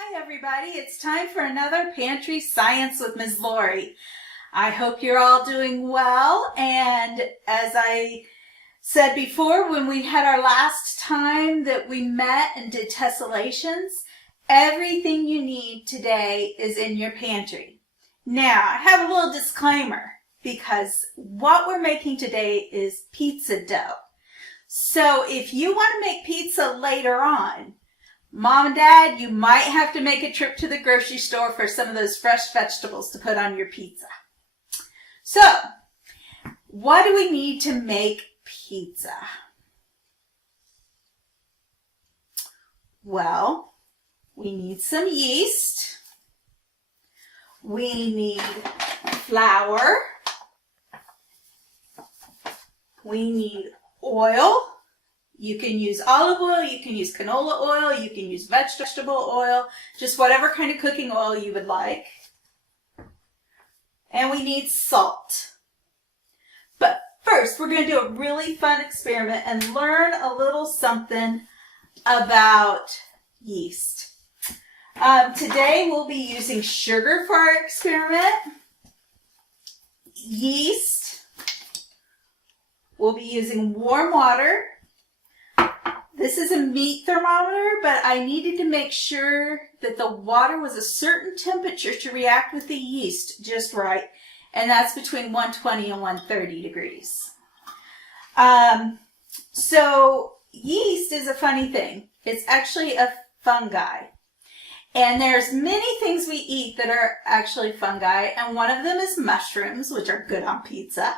Hi everybody, it's time for another Pantry Science with Ms. Lori. I hope you're all doing well, and as I said before when we had our last time that we met and did tessellations, everything you need today is in your pantry. Now, I have a little disclaimer because what we're making today is pizza dough. So if you want to make pizza later on, Mom and Dad, you might have to make a trip to the grocery store for some of those fresh vegetables to put on your pizza. So, what do we need to make pizza? Well, we need some yeast. We need flour. We need oil. You can use olive oil, you can use canola oil, you can use vegetable oil, just whatever kind of cooking oil you would like. And we need salt. But first, we're going to do a really fun experiment and learn a little something about yeast. Today we'll be using sugar for our experiment, yeast, we'll be using warm water. This is a meat thermometer, but I needed to make sure that the water was a certain temperature to react with the yeast just right, and that's between 120 and 130 degrees. So yeast is a funny thing. It's actually a fungi, and there's many things we eat that are actually fungi, and one of them is mushrooms, which are good on pizza.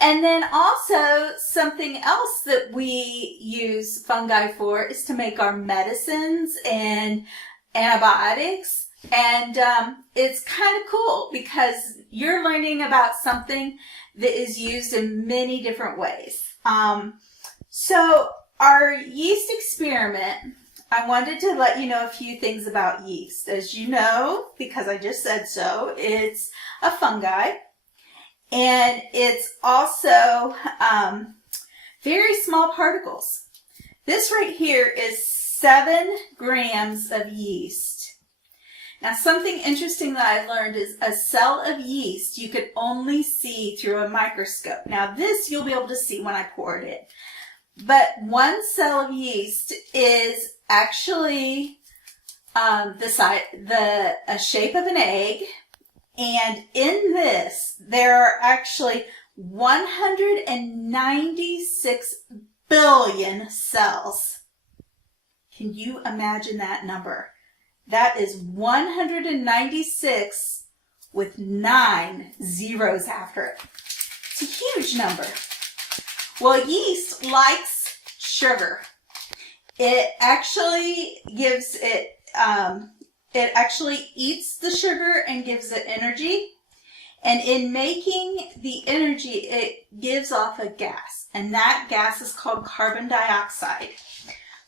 And then also something else that we use fungi for is to make our medicines and antibiotics. And it's kind of cool because you're learning about something that is used in many different ways. So our yeast experiment, I wanted to let you know a few things about yeast. As you know, because I just said so, it's a fungi. And it's also very small particles. This right here is 7 grams of yeast. Now, something interesting that I learned is a cell of yeast you could only see through a microscope. Now, this you'll be able to see when I pour it in. But one cell of yeast is actually the shape of an egg. And in this, there are actually 196 billion cells. Can you imagine that number? That is 196 with 9 zeros after it. It's a huge number. Well, yeast likes sugar. It actually gives it... It actually eats the sugar and gives it energy. And in making the energy, it gives off a gas. And that gas is called carbon dioxide.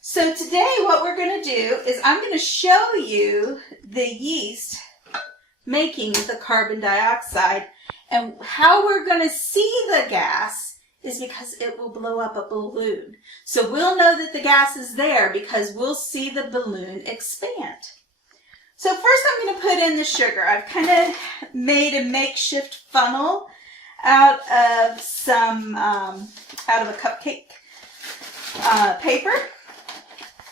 So today what we're going to do is I'm going to show you the yeast making the carbon dioxide. And how we're going to see the gas is because it will blow up a balloon. So we'll know that the gas is there because we'll see the balloon expand. So first I'm going to put in the sugar. I've kind of made a makeshift funnel out of a cupcake paper.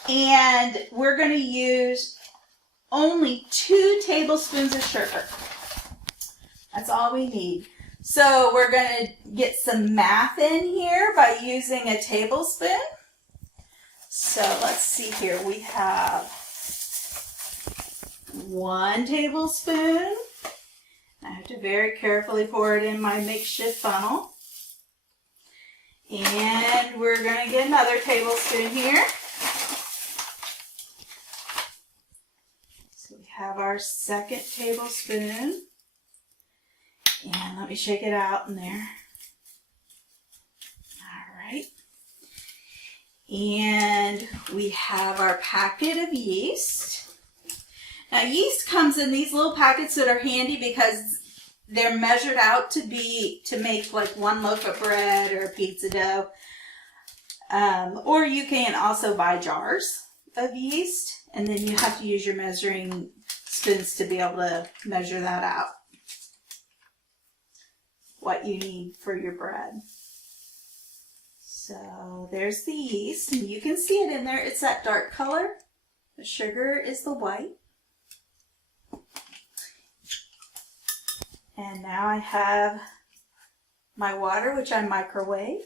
And we're going to use only 2 tablespoons of sugar. That's all we need. So we're going to get some math in here by using a tablespoon. So let's see here. We have 1 tablespoon. I have to very carefully pour it in my makeshift funnel. And we're going to get another tablespoon here. So we have our 2nd tablespoon. And let me shake it out in there. All right. And we have our packet of yeast. Now, yeast comes in these little packets that are handy because they're measured out to make like 1 loaf of bread or pizza dough. Or you can also buy jars of yeast And then you have to use your measuring spoons to be able to measure that out, what you need for your bread. So there's the yeast, and you can see it in there. It's that dark color. The sugar is the white. And now I have my water, which I microwaved.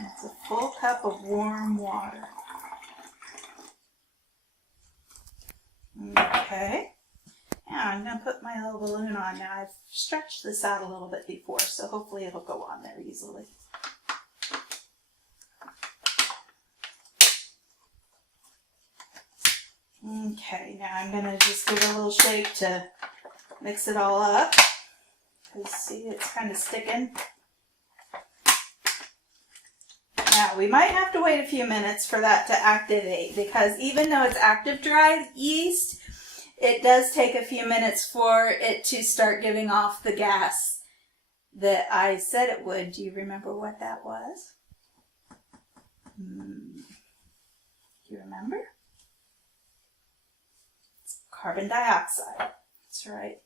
It's a full cup of warm water. Okay. Now I'm going to put my little balloon on now. I've stretched this out a little bit before, so hopefully it'll go on there easily. Okay, now I'm going to just give it a little shake to mix it all up. Because see, it's kind of sticking. Now, we might have to wait a few minutes for that to activate, because even though it's active dried yeast, it does take a few minutes for it to start giving off the gas that I said it would. Do you remember what that was? Do you remember? It's carbon dioxide. That's right.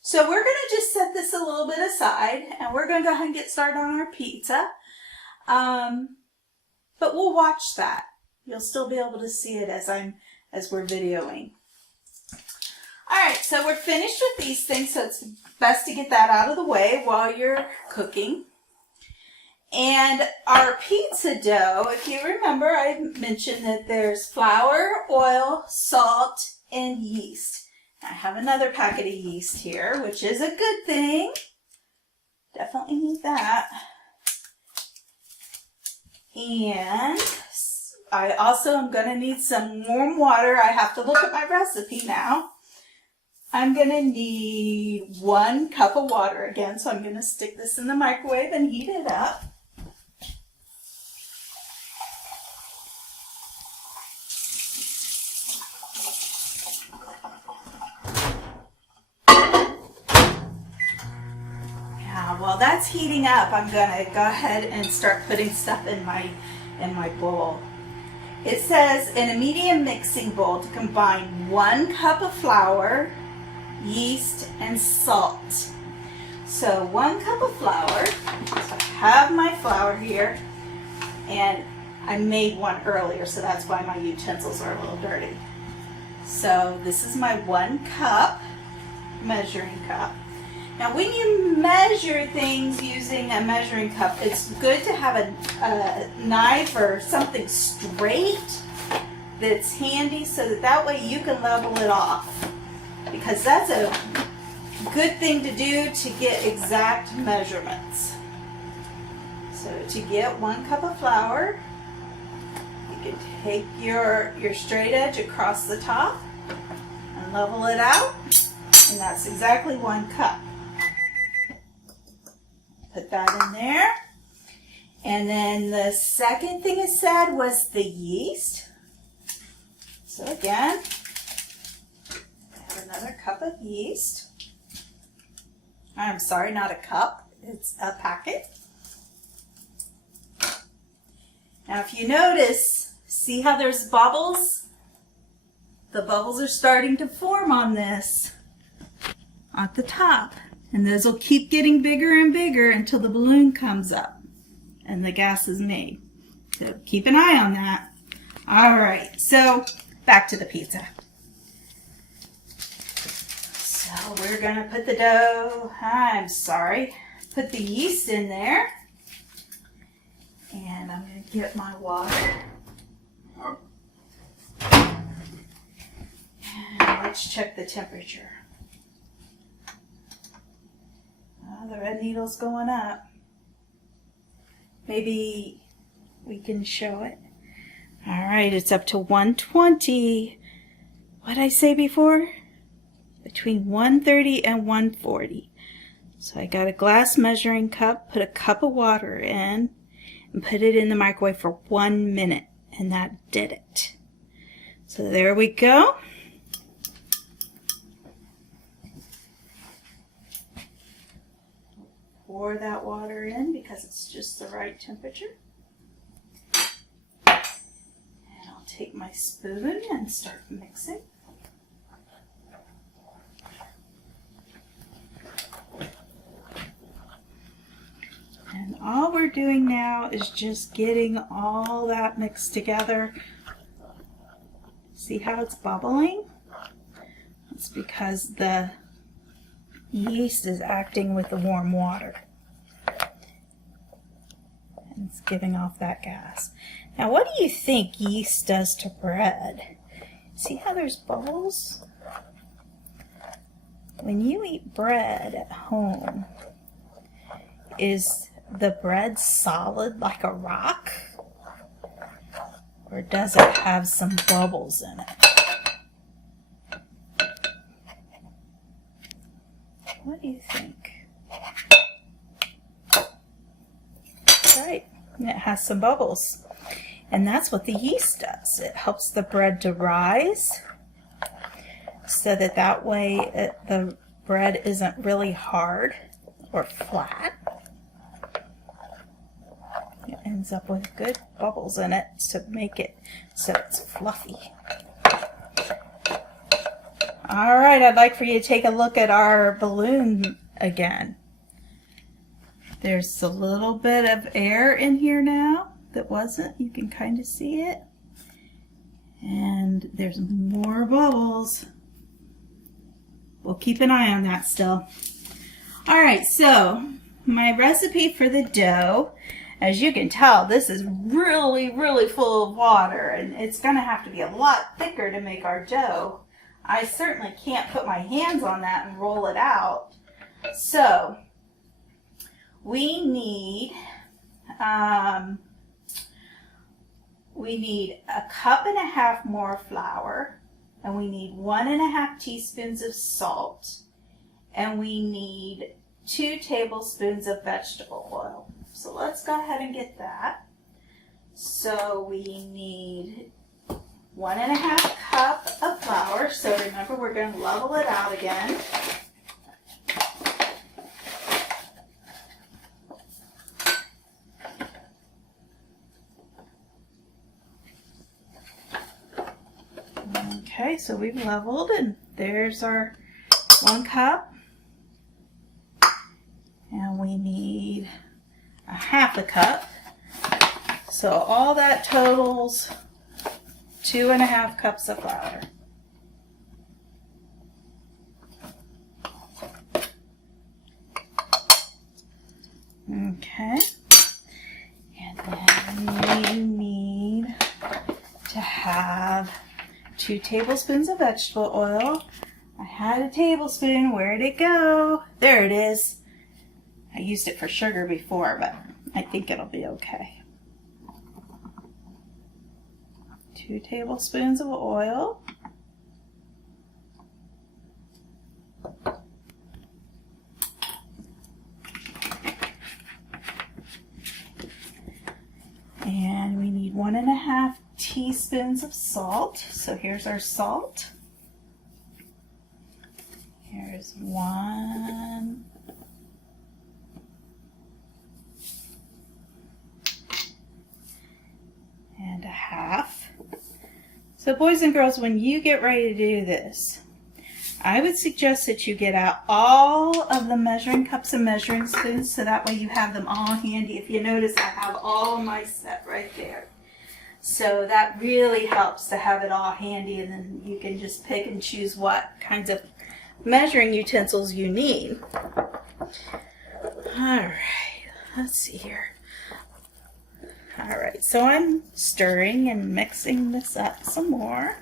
So we're going to just set this a little bit aside, and we're going to go ahead and get started on our pizza. But we'll watch that. You'll still be able to see it as we're videoing. Alright, so we're finished with these things, so it's best to get that out of the way while you're cooking. And our pizza dough, if you remember, I mentioned that there's flour, oil, salt, and yeast. I have another packet of yeast here, which is a good thing. Definitely need that. And I also am going to need some warm water. I have to look at my recipe now. I'm going to need 1 cup of water again, so I'm going to stick this in the microwave and heat it up. Now, while that's heating up, I'm going to go ahead and start putting stuff in my bowl. It says in a medium mixing bowl to combine 1 cup of flour, yeast, and salt. So 1 cup of flour. So I have my flour here, and I made one earlier, so that's why my utensils are a little dirty. So this is my 1 cup measuring cup. Now when you measure things using a measuring cup, it's good to have a knife or something straight that's handy, so that way you can level it off. Because that's a good thing to do to get exact measurements. So to get 1 cup of flour, you can take your straight edge across the top and level it out, and that's exactly 1 cup. Put that in there. And then the second thing it said was the yeast. So again, another cup of yeast. I'm sorry, not a cup, it's a packet. Now if you notice, see how there's bubbles? The bubbles are starting to form on this at the top. And those will keep getting bigger and bigger until the balloon comes up and the gas is made. So keep an eye on that. All right, so back to the pizza. So we're gonna put the dough, put the yeast in there. And I'm gonna get my water. And let's check the temperature. Oh, the red needle's going up. Maybe we can show it. All right, it's up to 120. What did I say before? Between 130 and 140. So I got a glass measuring cup, put a cup of water in, and put it in the microwave for 1 minute, and that did it. So there we go. Pour that water in because it's just the right temperature. And I'll take my spoon and start mixing. And all we're doing now is just getting all that mixed together. See how it's bubbling? It's because the yeast is acting with the warm water. And it's giving off that gas. Now, what do you think yeast does to bread? See how there's bubbles? When you eat bread at home, is the bread solid like a rock? Or does it have some bubbles in it? What do you think? Right, it has some bubbles. And that's what the yeast does. It helps the bread to rise so that way the bread isn't really hard or flat. It ends up with good bubbles in it to make it so it's fluffy. All right, I'd like for you to take a look at our balloon again. There's a little bit of air in here now that wasn't. You can kind of see it. And there's more bubbles. We'll keep an eye on that still. All right, so my recipe for the dough, as you can tell, this is really, really full of water, and it's going to have to be a lot thicker to make our dough. I certainly can't put my hands on that and roll it out. So we need a cup and a half more flour, and we need 1.5 teaspoons of salt, and we need 2 tablespoons of vegetable oil. So let's go ahead and get that. So we need 1.5 cup of flour. So remember, we're going to level it out again. Okay, so we've leveled, and there's our 1 cup. And we need 1/2 cup. So all that totals 2.5 cups of flour. Okay. And then we need to have 2 tablespoons of vegetable oil. I had a tablespoon. Where'd it go? There it is. I used it for sugar before, but I think it'll be okay. 2 tablespoons of oil. And we need 1.5 teaspoons of salt. So here's our salt. Here's 1. And 1/2. So boys and girls, when you get ready to do this, I would suggest that you get out all of the measuring cups and measuring spoons so that way you have them all handy. If you notice, I have all my set right there. So that really helps to have it all handy, and then you can just pick and choose what kinds of measuring utensils you need. All right, let's see here. All right, so I'm stirring and mixing this up some more.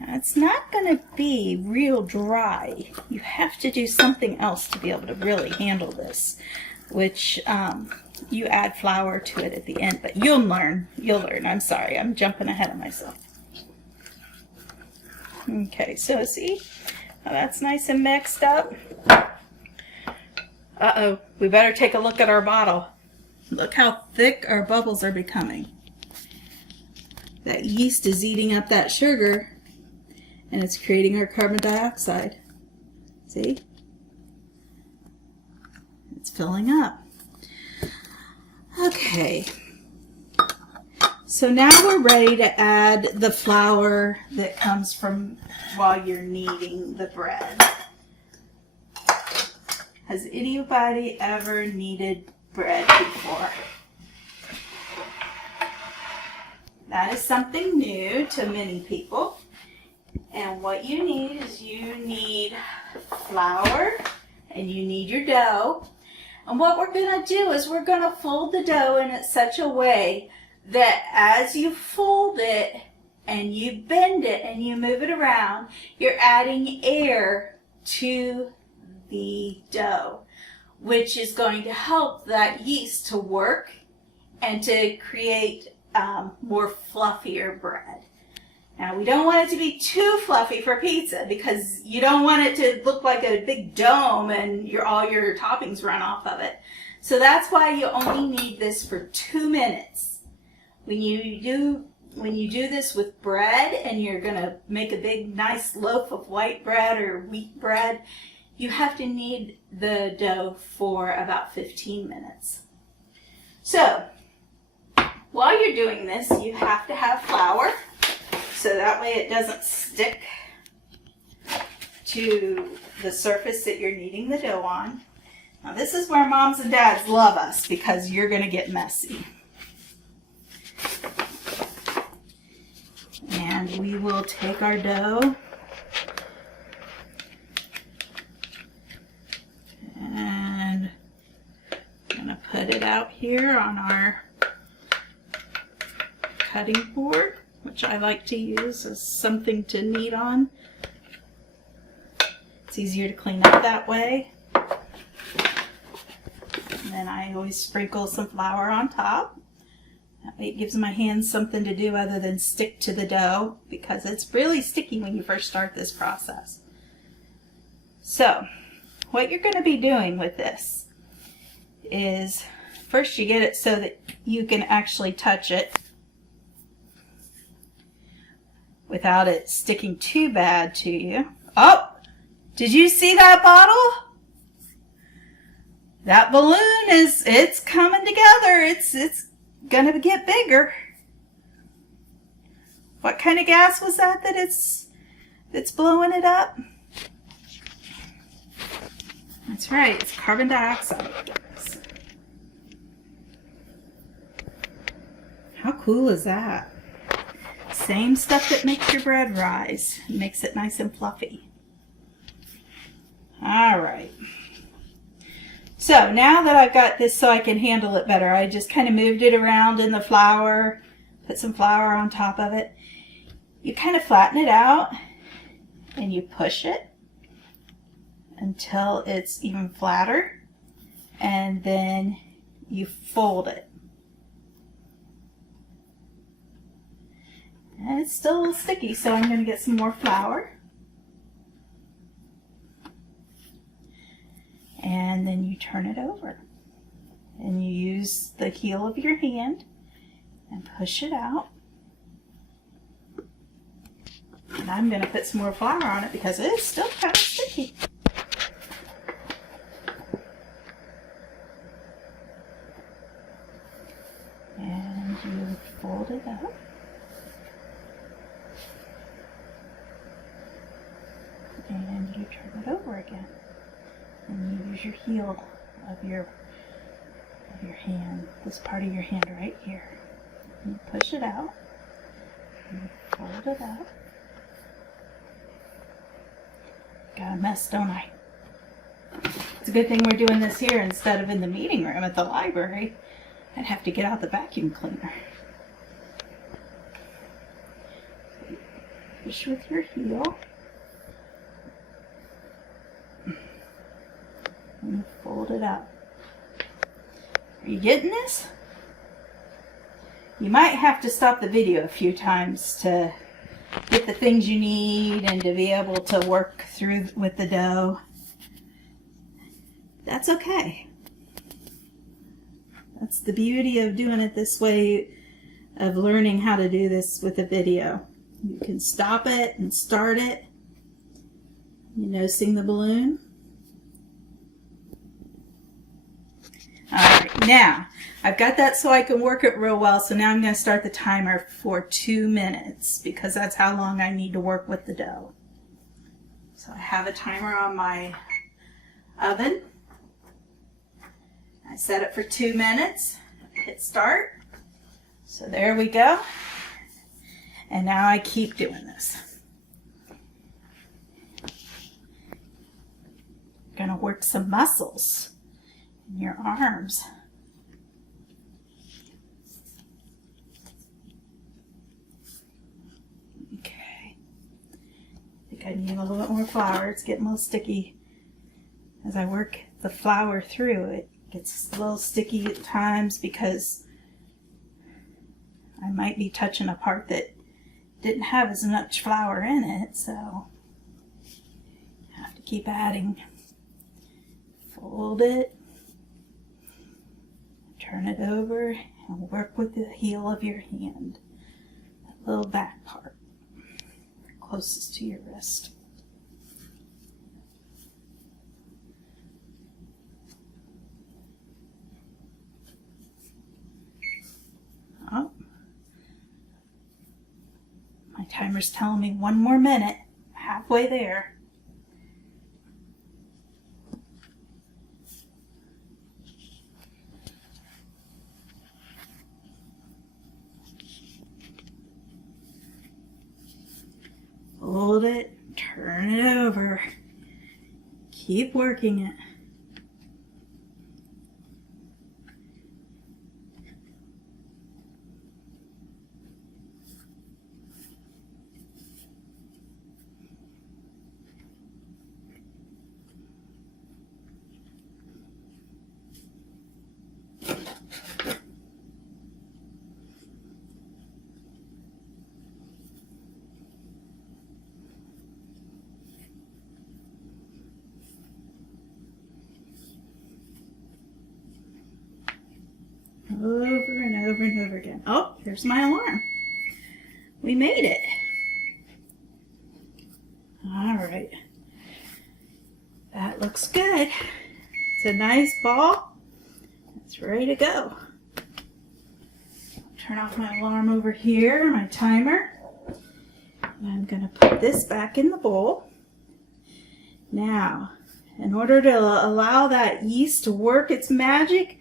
Now, it's not going to be real dry. You have to do something else to be able to really handle this, which you add flour to it at the end, but you'll learn. You'll learn. I'm sorry, I'm jumping ahead of myself. Okay, so see, now that's nice and mixed up. Uh-oh, we better take a look at our bottle. Look how thick our bubbles are becoming. That yeast is eating up that sugar and it's creating our carbon dioxide. See? It's filling up. Okay. So now we're ready to add the flour that comes from while you're kneading the bread. Has anybody ever kneaded bread before? That is something new to many people. And what you need is you need flour and you need your dough. And what we're going to do is we're going to fold the dough in such a way that as you fold it and you bend it and you move it around, you're adding air to the dough, which is going to help that yeast to work and to create more fluffier bread. Now, we don't want it to be too fluffy for pizza because you don't want it to look like a big dome and all your toppings run off of it. So that's why you only need this for 2 minutes. When you do this with bread and you're going to make a big nice loaf of white bread or wheat bread, you have to knead the dough for about 15 minutes. So, while you're doing this, you have to have flour so that way it doesn't stick to the surface that you're kneading the dough on. Now this is where moms and dads love us because you're going to get messy. And we will take our dough and I'm going to put it out here on our cutting board, which I like to use as something to knead on. It's easier to clean up that way. And then I always sprinkle some flour on top. That way it gives my hands something to do other than stick to the dough because it's really sticky when you first start this process. So, what you're going to be doing with this is first you get it so that you can actually touch it without it sticking too bad to you. Oh, did you see that bottle? That balloon it's coming together. It's gonna get bigger. What kind of gas was that that's blowing it up? That's right, it's carbon dioxide gas. How cool is that? Same stuff that makes your bread rise. It makes it nice and fluffy. All right. So now that I've got this so I can handle it better, I just kind of moved it around in the flour, put some flour on top of it. You kind of flatten it out and you push it until it's even flatter, and then you fold it. And it's still a little sticky, so I'm going to get some more flour. And then you turn it over. And you use the heel of your hand and push it out. And I'm going to put some more flour on it because it is still kind of sticky. And you fold it up. And you turn it over again. And you use your heel of your hand, this part of your hand right here. And you push it out. And you fold it up. Got a mess, don't I? It's a good thing we're doing this here instead of in the meeting room at the library. I'd have to get out the vacuum cleaner. Push with your heel. And fold it up. Are you getting this? You might have to stop the video a few times to get the things you need and to be able to work through with the dough. That's okay. That's the beauty of doing it this way of learning how to do this with a video. You can stop it and start it. You noticing the balloon? Alright, now I've got that so I can work it real well, so now I'm going to start the timer for 2 minutes because that's how long I need to work with the dough. So I have a timer on my oven. I set it for 2 minutes. Hit start. So there we go. And now I keep doing this. You're going to work some muscles in your arms. Okay. I think I need a little bit more flour. It's getting a little sticky. As I work the flour through, it gets a little sticky at times because I might be touching a part that didn't have as much flour in it, so I have to keep adding. Fold it, turn it over, and work with the heel of your hand. That little back part, closest to your wrist. Oh. My timer's telling me 1 more minute. Halfway there. Hold it, turn it over. Keep working it. Over and over and over again. Oh, here's my alarm. We made it. All right. That looks good. It's a nice ball. It's ready to go. Turn off my alarm over here, my timer. And I'm going to put this back in the bowl. Now, in order to allow that yeast to work its magic,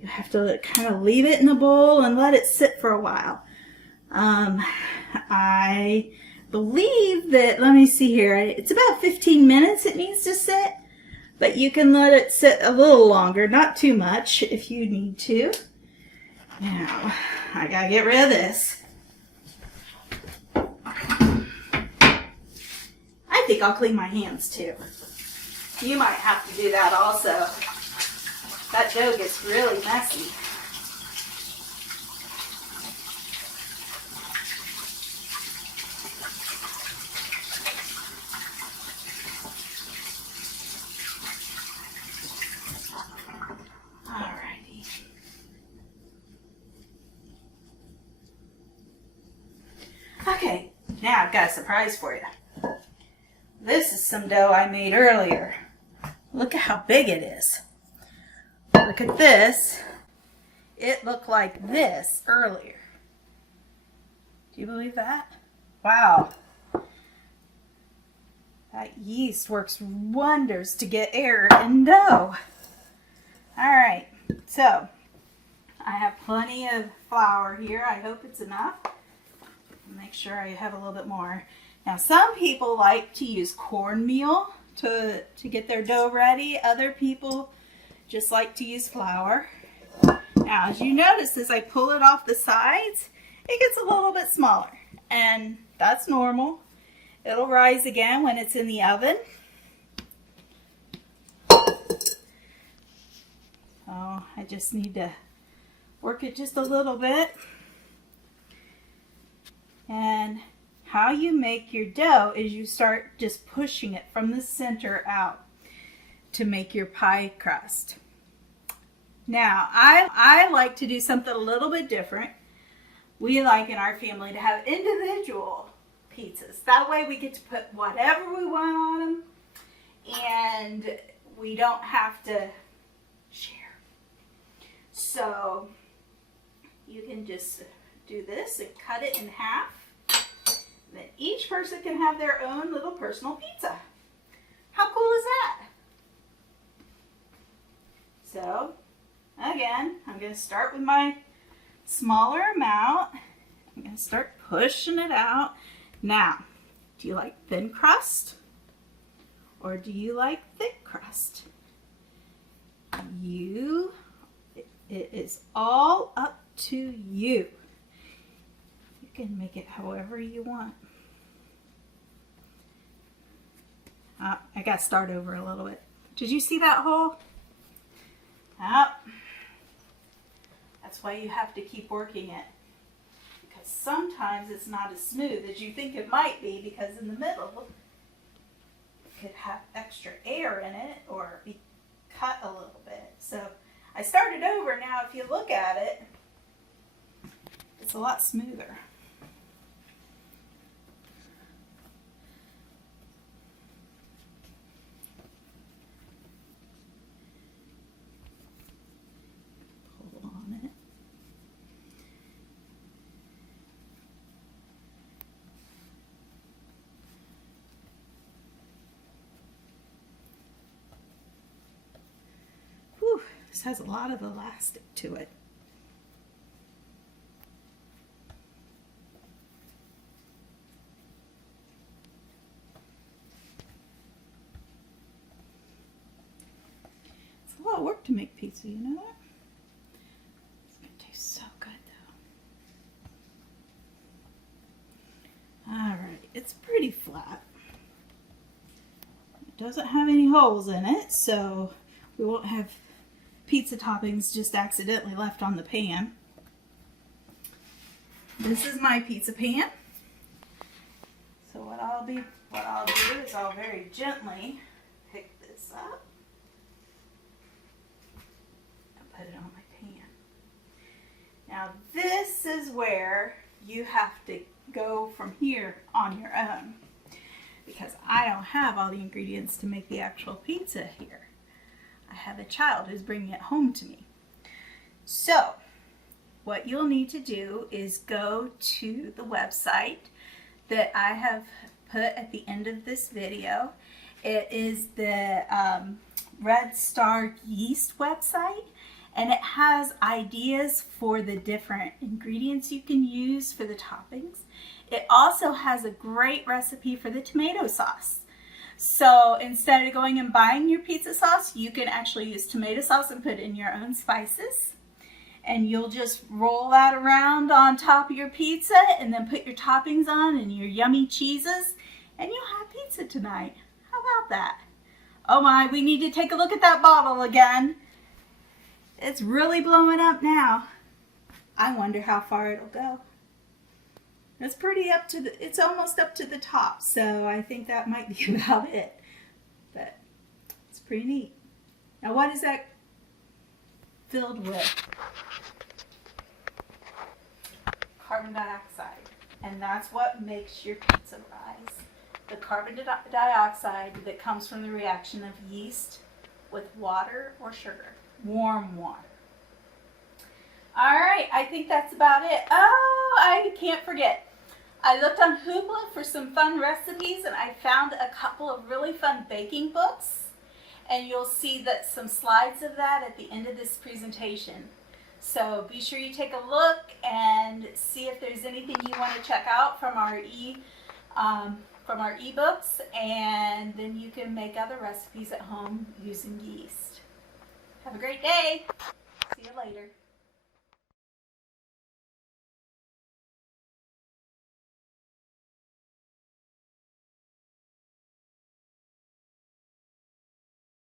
you have to kind of leave it in the bowl and let it sit for a while. I believe that, let me see here, it's about 15 minutes it needs to sit, but you can let it sit a little longer, not too much if you need to. Now, I gotta get rid of this. I think I'll clean my hands too. You might have to do that also. That dough gets really messy. Alrighty. Okay, now I've got a surprise for you. This is some dough I made earlier. Look at how big it is. Look at this. It looked like this earlier. Do you believe that? Wow. That yeast works wonders to get air in dough. Alright, so I have plenty of flour here. I hope it's enough. Make sure I have a little bit more. Now some people like to use cornmeal to get their dough ready. Other people just like to use flour. Now as you notice, as I pull it off the sides, it gets a little bit smaller, and that's normal. It'll rise again when it's in the oven. So I just need to work it just a little bit. And how you make your dough is you start just pushing it from the center out to make your pie crust. Now, I like to do something a little bit different. we like in our family to have individual pizzas. That way we get to put whatever we want on them and we don't have to share. So you can just do this and cut it in half. Then each person can have their own little personal pizza. How cool is that? So, again, I'm going to start with my smaller amount. I'm going to start pushing it out. Now, do you like thin crust or do you like thick crust? It is all up to you. You can make it however you want. I got to start over a little bit. Did you see that hole? That's why you have to keep working it. Because sometimes it's not as smooth as you think it might be, because in the middle it could have extra air in it or be cut a little bit. So I started over. Now if you look at it, it's a lot smoother. Pull on it. Whew, this has a lot of elastic to it. It's a lot of work to make pizza, you know that? It's going to taste so good though. Alright, it's pretty flat. It doesn't have any holes in it, so we won't have pizza toppings just accidentally left on the pan. This is my pizza pan. So what I'll do is I'll very gently pick this up and put it on my pan. Now this is where you have to go from here on your own, because I don't have all the ingredients to make the actual pizza here. I have a child who's bringing it home to me. So what you'll need to do is go to the website that I have put at the end of this video. It is the Red Star Yeast website, and it has ideas for the different ingredients you can use for the toppings. It also has a great recipe for the tomato sauce. So instead of going and buying your pizza sauce, you can actually use tomato sauce and put in your own spices. And you'll just roll that around on top of your pizza and then put your toppings on and your yummy cheeses, and you'll have pizza tonight. How about that? Oh my, we need to take a look at that bottle again. It's really blowing up now. I wonder how far it'll go. It's pretty up to it's almost up to the top, so I think that might be about it. But it's pretty neat. Now what is that filled with? Carbon dioxide. And that's what makes your pizza rise. The carbon dioxide that comes from the reaction of yeast with water or sugar. Warm water. Alright, I think that's about it. Oh, I can't forget. I looked on Hoopla for some fun recipes, and I found a couple of really fun baking books. And you'll see that some slides of that at the end of this presentation. So be sure you take a look and see if there's anything you want to check out from our ebooks, and then you can make other recipes at home using yeast. Have a great day. See you later.